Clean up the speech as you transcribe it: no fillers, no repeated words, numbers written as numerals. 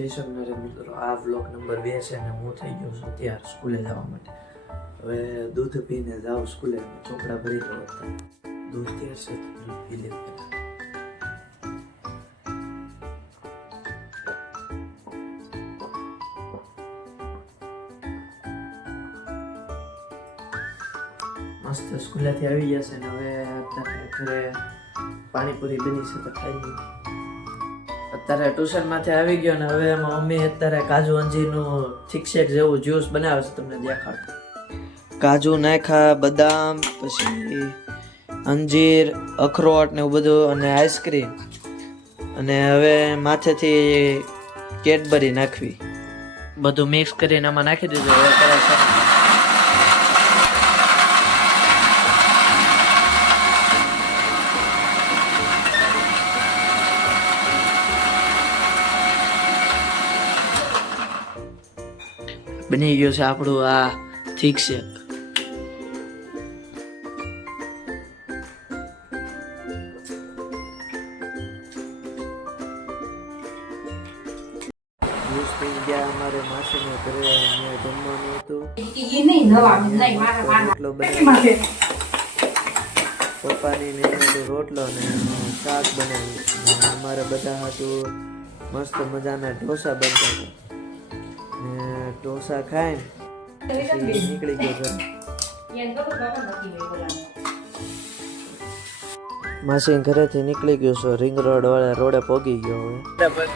જય સ્વામિનારાયણ મિત્રો, આ વ્લોગ નંબર 2 છે અને હું થઈ ગયો છું તૈયાર સ્કૂલે જવા માટે. હવે દૂધ પીને જાઉં સ્કૂલે, ચોપડા ભરી દઉં. દૂધ તૈયાર છે તો દૂધ પી લે. મસ્ત સ્કૂલેથી આવી જશે ને હવે અત્યારે ઘરે પાણીપુરી બની છે તો ખાઈ લઈએ. અત્યારે ટ્યુશનમાંથી આવી ગયો ને હવે મમ્મી અત્યારે કાજુ અંજીરનું થીક જેવું જ્યુસ બનાવે છે, તમને દેખાડું. કાજુ નાખ્યા, બદામ, પછી અંજીર, અખરોટ ને એવું બધું, અને આઈસ્ક્રીમ, અને હવે માથેથી કેડબરી નાખવી. બધું મિક્સ કરીને આમાં નાખી દીધું. હવે બની ગયું છે આપણું આ થીક શેક. અમારે માસીને ઘરે જમવાનું હતું. રોટલો બનાવ્યો, પપ્પાની ને રોટલો ને શાક બનાવ્યું. અમારે બધા હતું મસ્ત મજાના ઢોસા બનતા હતા. ઢોસા ખાઈને પછી નીકળી ગયો ઘર. માસી ઘરેથી નીકળી ગયો છો, રિંગ રોડ વાળા રોડે પહોંચી ગયો હવે.